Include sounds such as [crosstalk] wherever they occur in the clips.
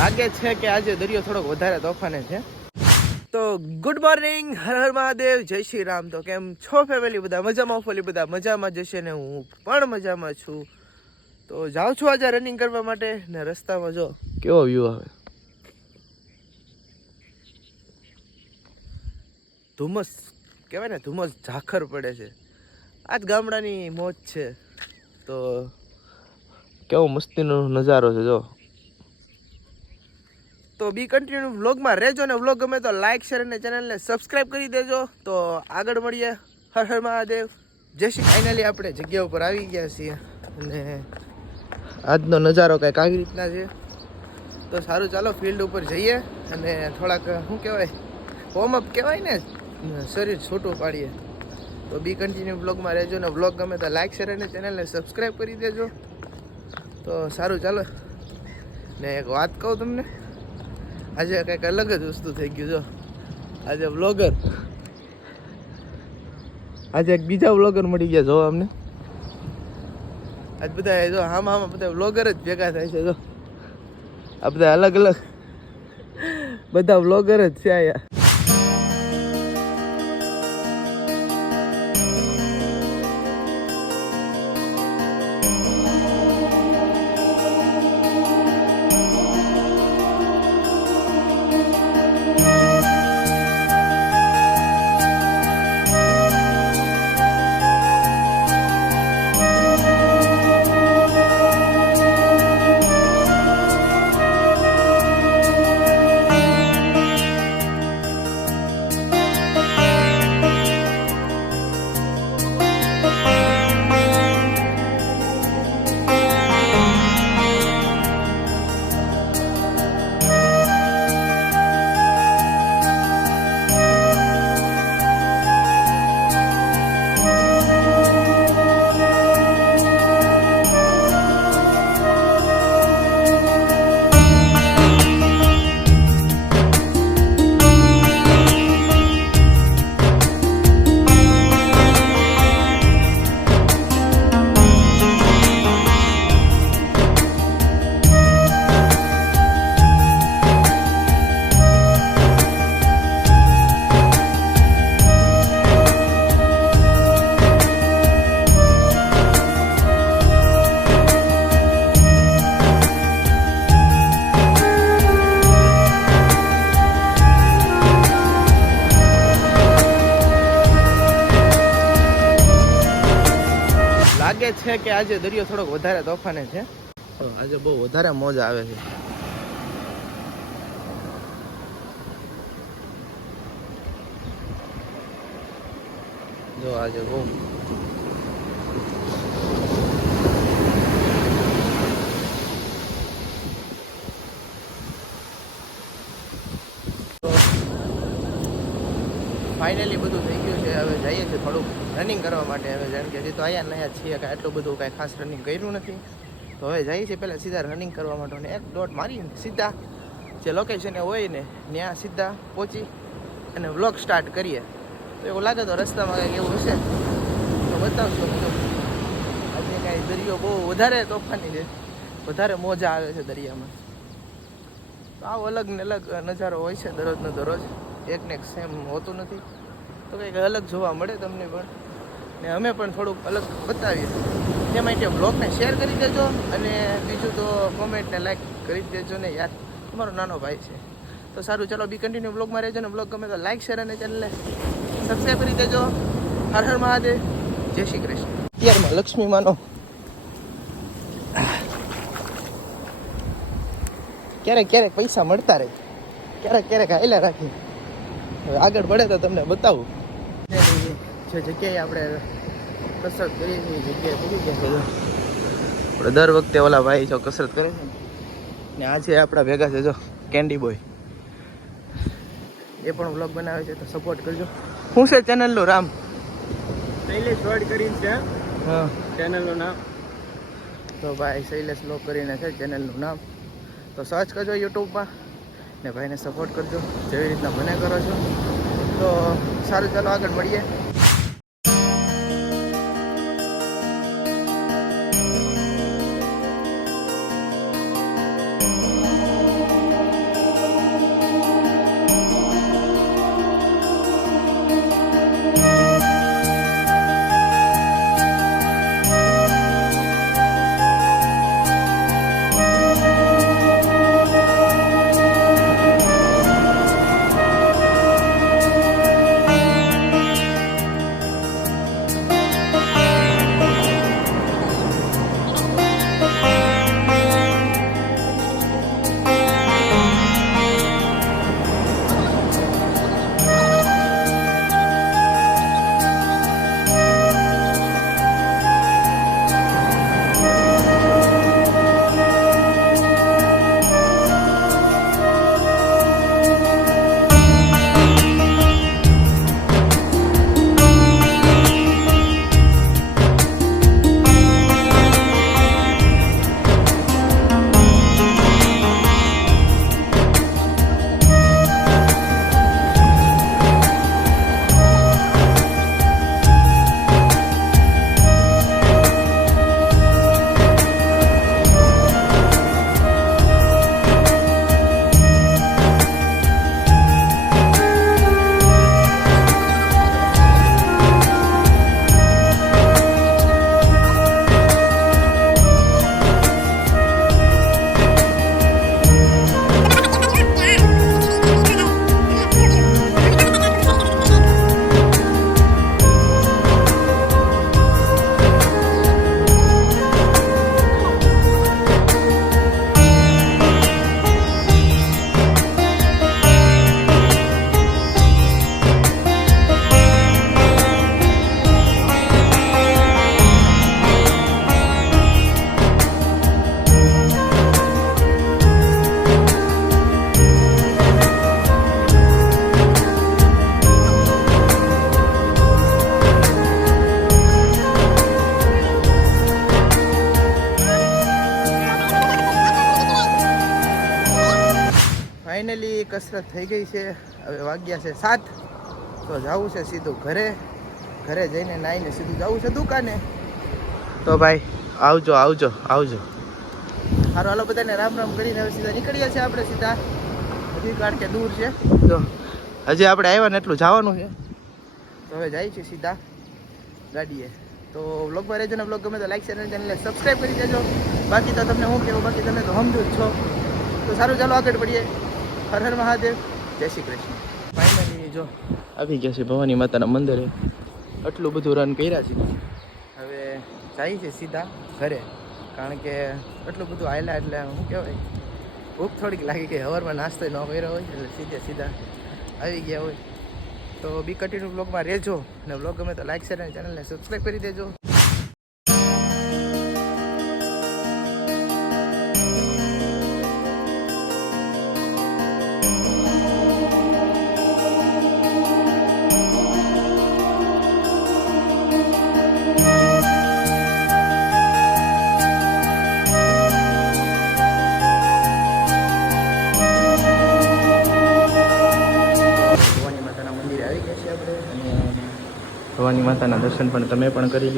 લાગે છે કે આજે દરિયો થોડોક વધારે તોફાને છે. તો ગુડ મોર્નિંગ હર હર મહાદેવ જય શ્રી રામ. તો કેમ છો ફેમિલી બધા? મજામાં ફોલી બધા? મજામાં જશે ને હું પણ મજામાં છું. તો જાઉં છું આજે રનિંગ કરવા માટે ને રસ્તામાં જો. કેવો વ્યૂ આવે? ધુમ્મસ કહેવાય ને ધુમ્મસ ઝાખર પડે છે. આજ ગામડાની મોજ છે. તો કેવો મસ્તીનો નજારો છે જો. તો બી કન્ટિન્યુ વ્લોગમાં રહેજો ને વ્લોગ ગમે તો લાઈક શેર અને ચેનલને સબસ્ક્રાઈબ કરી દેજો. તો આગળ મળીએ. હર હર મહાદેવ. જય શ્રી ફાઇનલી આપણે જગ્યા ઉપર આવી ગયા છીએ. અને આજનો નજારો કંઈક આવી રીતના છે. તો સારું, ચાલો ફિલ્ડ ઉપર જઈએ અને થોડાક, શું કહેવાય વોર્મઅપ કહેવાય ને? શરીર છોટું પાડીએ. તો બી કન્ટિન્યુ બ્લોગમાં રહેજો ને વ્લોગ ગમે તો લાઈક શેર અને ચેનલને સબસ્ક્રાઈબ કરી દેજો. તો સારું, ચાલો. ને એક વાત કહું તમને? આજે કંઈક અલગ જ વસ્તુ થઈ ગયું, જો. આજે વ્લોગર આજે એક બીજા વ્લોગર મળી ગયા, જો અમને. આજ બધા જો, આમાં આમાં બધા વ્લોગર જ ભેગા થાય છે, જો. આ બધા અલગ અલગ બધા વ્લોગર જ છે અહીંયા. છે કે આજે દરિયો થોડોક વધારે તોફાને છે. આજે બહુ વધારે મોજ આવે છે. જો આજે બહુ ફાઇનલી બધું થઈ ગયું છે. હવે જઈએ છીએ થોડુંક. રનિંગ કરવા માટે હવે, જેમ કે હજી તો અહીંયા નયા છીએ, કાંઈ એટલું બધું કાંઈ ખાસ રનિંગ કર્યું નથી. તો હવે જઈએ છીએ પહેલાં સીધા રનિંગ કરવા માટે અને એક દોટ મારી સીધા જે લોકેશને હોય ને, ત્યાં સીધા પહોંચી અને વ્લોગ સ્ટાર્ટ કરીએ. તો એવું લાગે તો રસ્તામાં કંઈક એવું હશે. તો બતાવશો આજે કાંઈ દરિયો બહુ વધારે તોફાની છે. વધારે મોજા આવે છે દરિયામાં. તો આવો અલગ ને અલગ નજારો હોય છે દરરોજનો દરરોજ. એક ને એક સેમ હોતું નથી. તો કંઈક અલગ જોવા મળે તમને પણ. ને અમે પણ થોડુંક અલગ બતાવીએ. તે માટે બ્લોગને શેર કરી દેજો અને બીજું તો કોમેન્ટને લાઈક કરી દેજો ને યાર. તમારો નાનો ભાઈ છે. તો સારું, ચાલો બી કન્ટિન્યુ બ્લોગમાં રહેજો ને બ્લોગ ગમે તો લાઈક શેર અને ચેનલને સબસ્ક્રાઈબ કરી દેજો. હર હર મહાદેવ. જય શ્રી કૃષ્ણ. અત્યારમાં લક્ષ્મી માનો. ક્યારેક ક્યારેક પૈસા મળતા રહે. ક્યારેક ક્યારેક હાલ્યા રાખી. આગળ પડે તો તમને બતાવું. જે જગ્યાએ આપણે કસરત કરીએ છીએ જગ્યાએ પૂરી ગયા છે. આપણે દર વખતે ઓલા ભાઈ જો કસરત કરે છે ને, આજે આપણા ભેગા છે જો કેન્ડી બોય. એ પણ વ્લોગ બનાવે છે તો સપોર્ટ કરજો. હું છે ચેનલનું રામ? શૈલેષ વર્ડ કરીને છે હા. ચેનલનું નામ. તો ભાઈ શૈલેષ બ્લોગ કરીને છે ચેનલનું નામ. તો સર્ચ કરજો યુટ્યુબમાં ને ભાઈને સપોર્ટ કરજો. જેવી રીતના મને કરો છો. તો સારું ચાલો આગળ મળીએ. ફાઇનલી કસરત થઈ ગઈ છે. હવે વાગ્યા છે સાત. તો જવું છે સીધું ઘરે. ઘરે જઈને નાઈને સીધું જવું છે દુકાને. તો ભાઈ, આવજો આવજો આવજો. સારું હાલો, બધાને રામ રામ કરીને હવે સીધા નીકળીએ છીએ આપણે સીધા. હજી કારણ કે દૂર છે. તો હજી આપણે આવ્યા ને એટલું જવાનું છે. તો હવે જાય છે સીધા ગાડીએ. તો બ્લોગમાં રહેજો ને બ્લોગ ગમે તો લાઈક શેર ચેનલને સબસ્ક્રાઈબ કરી દેજો. બાકી તો તમને હું કહેવું, બાકી તમે તો સમજો જ છો. તો સારું, ચાલો આગળ પડીએ હર હર મહાદેવ. જય શ્રી કૃષ્ણ. ફાઇનલી જો. આવી ગયા છે ભવાની માતાના મંદિરે. આટલું બધું રન કર્યા છે. હવે જાય છે સીધા ઘરે. કારણ કે આટલું બધું આવેલા એટલે શું કહેવાય ભૂખ થોડીક લાગી ગઈ. હવારમાં નાસ્તો ન કર્યો હોય એટલે સીધે સીધા આવી ગયા હોય. તો બી કન્ટિન્યુ બ્લોગમાં રહેજો. અને બ્લોગ ગમે તો લાઈક શેર અને ચેનલને સબસ્ક્રાઈબ કરી દેજો. ભવાની માતાના દર્શન પણ તમે પણ કરી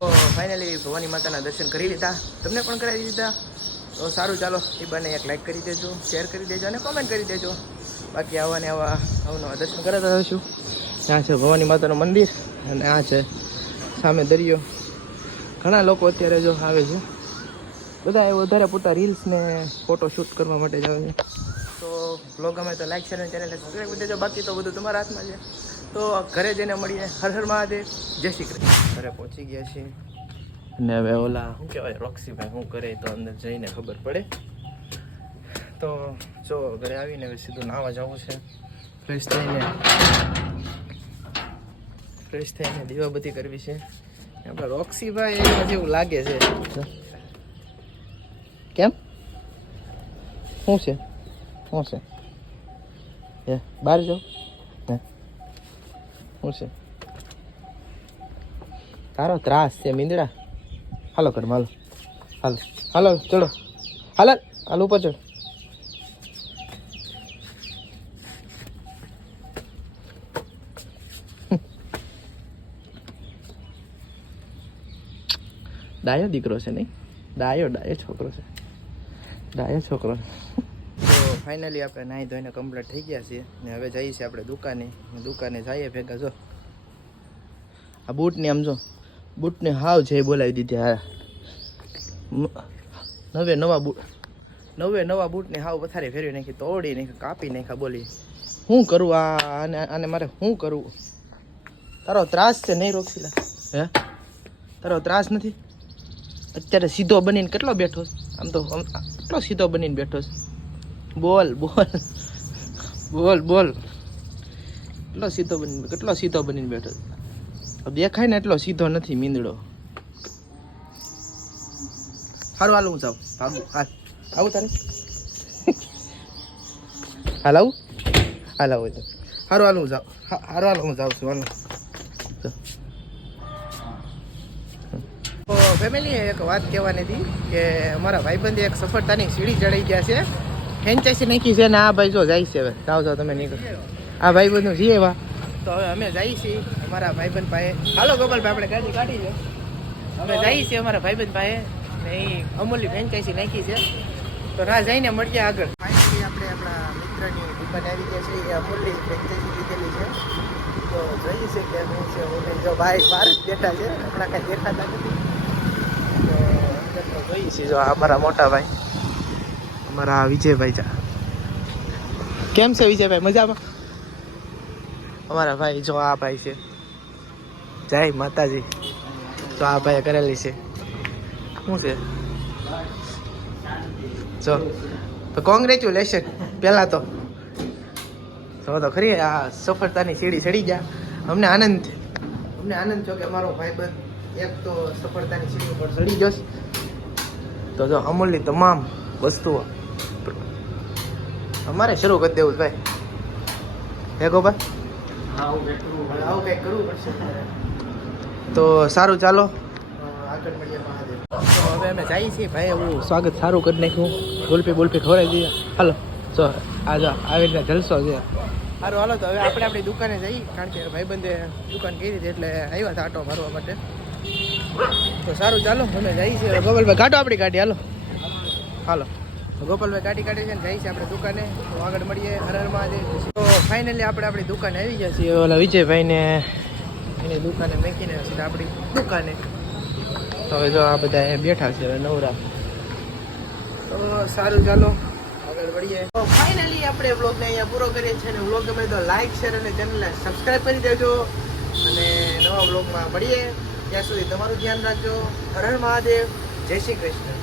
તો ફાઇનલી ભવાની માતાના દર્શન કરી લીધા. તમને પણ કરાવી દીધા. તો સારું ચાલો, એ બને એક લાઈક કરી દેજો શેર કરી દેજો અને કોમેન્ટ કરી દેજો. બાકી આવા ને આવા અવનવા દર્શન કરાતા હશું ત્યાં છે ભવાની માતાનું મંદિર અને આ છે સામે દરિયો. ઘણા લોકો અત્યારે જો આવે છે. બધા એ વધારે પૂરતા રીલ્સ ને ફોટો શૂટ કરવા માટે જ આવે છે. તો બ્લોગ ગમે તો લાઈક શેર અને ચેનલને સબસ્ક્રાઈબ કરી દેજો. બાકી તો બધું તમારા હાથમાં છે. તો ઘરે જઈને મળીએ. હર હર મહાદેવ. જય શ્રી કૃષ્ણ. ઘરે પહોંચી ગયા છીએ. અને હવે ઓલા શું કહેવાય રોક્સીભાઈ શું કરે તો અંદર જઈને ખબર પડે. તો જો ઘરે આવીને હવે સીધું નાવા જવું છે. ફ્રેશ થઈને ફ્રેશ થઈને દીવાબત્તી કરવી છે. આપણે રોક્સીભાઈ એના જેવું લાગે છે. કેમ? શું છે? શું છે? એ, બહાર જાઓ. હે? શું છે? તારો ત્રાસ છે, મીંદડા. હાલો કર હાલો. હાલો. હાલો, ચડો. હાલો હાલો, ઉપર ચડ. [laughs] ડાયો દીકરો છે નહીં? ડાયો ડાયો છોકરો છે. ડાયો છોકરો તો ફાઇનલી આપણે નાહી ધોઈને કમ્પ્લીટ થઈ ગયા છીએ. ને હવે જઈએ છીએ આપણે દુકાને. દુકાને જઈએ ભેગા જો. આ બૂટની આમ જો. બૂટને હાવ જે બોલાવી દીધી હા નવે નવા બૂટ નવે નવા બૂટને હાવ પથારી ફેરવી નાખી તોડી નાખી કાપી નાખ્યા બોલી. શું કરું આ આને આને મારે શું કરવું તારો ત્રાસ છે નહીં રોકીલા હે? તારો ત્રાસ નથી? અત્યારે સીધો બનીને કેટલો બેઠો આમ તો કેટલો સીધો બનીને બેઠો છે. બોલ બોલ. બોલ બોલ. કેટલો સીધો બની, કેટલો સીધો બનીને બેઠો દેખાય ને એટલો સીધો નથી, મીંદડો. સારું હાલ હું જાઉં. ભાગું, હાલ. આવું તારે? [laughs] હાલ આવું? હાલ આવું તો હાલ હું જાઉં. સારું હાલ હું જાઉં છું, હાલો. ફેમિલી એક વાત કહેવાની હતી કે અમારા ભાઈબંધી એક સફળતાની સીડી ચડાઈ ગયા છે. ફેન્ચાઈસી નાખી છે ને આ ભાઈ જો જાય છે હવે. જાઓ જાઓ, તમે નીકળો. આ ભાઈ બધું જઈએ વા. તો હવે અમે જઈએ છીએ અમારા ભાઈબંધ ભાઈએ. હાલો ગોપાલભાઈ આપણે ગાડી કાઢી છે. અમે જઈએ છીએ અમારા ભાઈબંધ ભાઈએ. ને એ અમૂલ્ય ફેન્ચાઇસી નાખી છે. તો ના જઈને મળીએ આગળ. ફાઇનલી આપણે આપણા મિત્રની દુકાન આવી ગયા છે એ અમૂલ્ય ફ્રેન્ચાઇઝી લીધેલી છે. તો જોઈએ છે કે શું છે હું જો ભાઈ બહાર જ બેઠા છે. હમણાં કાંઈ દેખાતા નથી. તો જોઈએ છીએ જો અમારા મોટા ભાઈ. અમારા વિજયભાઈ જા. કેમ છે વિજયભાઈ? મજામાં? અમારા ભાઈ જો આ ભાઈ છે. જય માતાજી. તો આ ભાઈએ કરેલી છે. શું છે? જો, તો કોંગ્રેચ્યુલેશન પહેલાં તો. તો તો ખરી, આ સફળતાની સીડી ચડી ગયા. અમને આનંદ અમને આનંદ છો કે અમારો ભાઈબંધ એક તો સફળતાની સીડી ઉપર ચડી જશે તો જો, અમૂલની તમામ વસ્તુઓ અમારે શરૂ કરી દેવું ભાઈ. હે ગોપાલ? તો સારું ચાલો. તો હવે અમે જઈએ છીએ ભાઈ એવું સ્વાગત સારું કરી નાખ્યું. બોલપી બોલપી ખવડાવી દઈએ. હાલો તો આ જો આવી રીતના જલસો છે. સારું હાલો તો હવે આપણે આપણી દુકાને જઈએ કારણ કે ભાઈબંધે દુકાન કરી હતી એટલે આવ્યા હતા આટો મારવા માટે. તો સારું ચાલો અમે જઈએ છીએ. ગોપાલભાઈ કાઢો આપણી ગાડી હાલો. હાલો. ગોપાલભાઈ કાઢી કાઢી છે ને છીએ આપણે દુકાને. તો આગળ મળીએ હરણમાં હર તો ફાઇનલી આપણે આપણી દુકાને આવી ગયા છીએ. ઓલા વિજયભાઈને એની દુકાને મેકીને સીધા આપણી દુકાને. તો હવે જો આ બધા અહીંયા બેઠા છે, હવે નવરા. તો સારું ચાલો, આગળ વધીએ તો ફાઇનલી આપણે વ્લોગને અહીંયા પૂરો કરીએ છીએ અને વ્લોગ ગમે તો લાઈક શેર અને ચેનલને સબસ્ક્રાઈબ કરી દેજો. અને નવા વ્લોગમાં મળીએ. ત્યાં સુધી તમારું ધ્યાન રાખજો. હર હર મહાદેવ. જય શ્રી કૃષ્ણ.